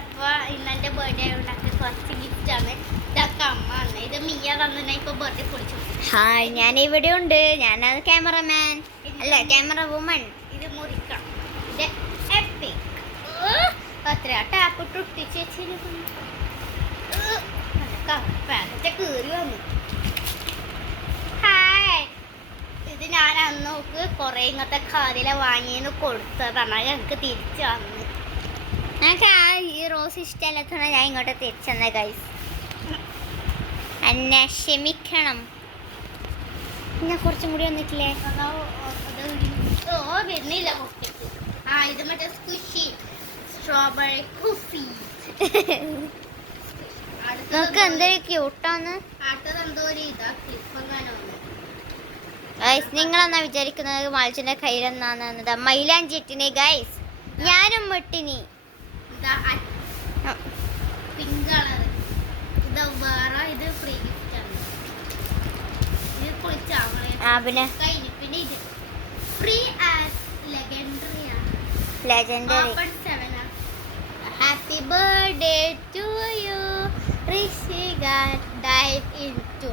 അപ്പോൾ ഇന്നെൻ്റെ ബർത്ത്ഡേ ഉണ്ടാക്കിയ ഫസ്റ്റ് ഗിഫ്റ്റ് ആണ്. ഇതൊക്കെ അമ്മ ആണ്. ഇത് മിയ തന്നെ ഇപ്പോൾ ബർത്ത്ഡേ പൊളിച്ചു. ഹായ്, ഞാൻ ഇവിടെ ഉണ്ട്. ഞാനത് ക്യാമറമാൻ അല്ല ക്യാമറ വുമൺ. ഇത് മുറിക്കാം. ഇത് എപ്പിക് അത്ര ടാപ്പ് ഇട്ട് ഒട്ടിച്ച് വെച്ചിരിക്കുന്നു. പാക്കറ്റ് കീറി വന്നു. ഹായ്, ഇത് ഞാൻ അന്ന് നോക്ക് കുറേ ഇങ്ങനത്തെ കാതില വാങ്ങിയെന്ന് കൊടുത്തതാണ്. ഞങ്ങൾക്ക് തിരിച്ചു വന്നു. ഞങ്ങൾക്ക് ഈ റോസ് ഇഷ്ടമല്ലാത്തതാണ് ഞാൻ ഇങ്ങോട്ട് തിരിച്ചെന്ന ഗൈസ്. എന്നെ ക്ഷമിക്കണം. ഞാൻ കുറച്ചും കൂടി വന്നിട്ടില്ലേ? വരുന്നില്ല പൊട്ടിക്ക്. ഇത് മറ്റേ സ്ക്വിഷി സ്ട്രോബെറി കുഫി. നോക്ക് എന്തൊരു ക്യൂട്ടാണ്. അടുത്തത് എന്തോ ഒരു ഇതാ ക്ലിപ്പ് അങ്ങനെ വന്നു. ഗൈസ്, നിങ്ങളെന്നാ വിചാരിക്കുന്നത് മാൾച്ചിന്റെ കയ്യിലെന്നാണ്? മൈലാഞ്ചിട്ടിനി ഗൈസ്, ഞാനും മുട്ടിനി. Pink colour. ഇത് വേറെ, ഇത് ഫ്രീ ഗിഫ്റ്റ് ആണ്. ഇത് പൊളിച്ചാവണേ. പിന്നെ പിന്നെ ഇത് ഫ്രീ ആസ് ലെജൻഡറി ആണ്. ലെജൻഡറി. ഓപ്പൺ 7 ആണ്. Happy birthday to you Rishi gad dive into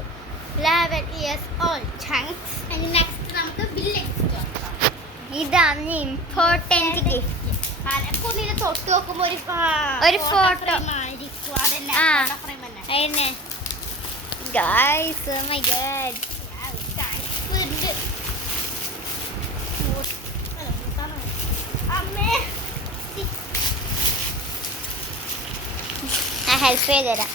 11 years old. Thanks. And next നമുക്ക് വില്ലേജ് നോക്കാം. ഇതാണ് ഇമ്പോർട്ടന്റ് ഗിഫ്റ്റ്. അലപ്പൊന്നിനെ തൊട്ട് നോക്കുമ്പോൾ ഒരു ഫോട്ടോ അതന്നെ ഗൈസ്. Oh my god. ഞാൻ ഹെൽപ്പ് ചെയ്ത് തരാം.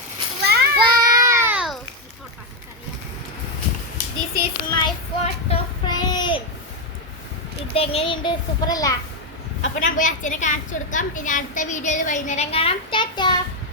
This is my photo frame. ഇതെങ്ങനെയുണ്ട്? സൂപ്പർ അല്ല? അപ്പോൾ ഞാൻ പോയി അച്ഛനെ കാണിച്ചു കൊടുക്കാം. ഇനി അടുത്ത വീഡിയോയിൽ വൈകുന്നേരം കാണാം.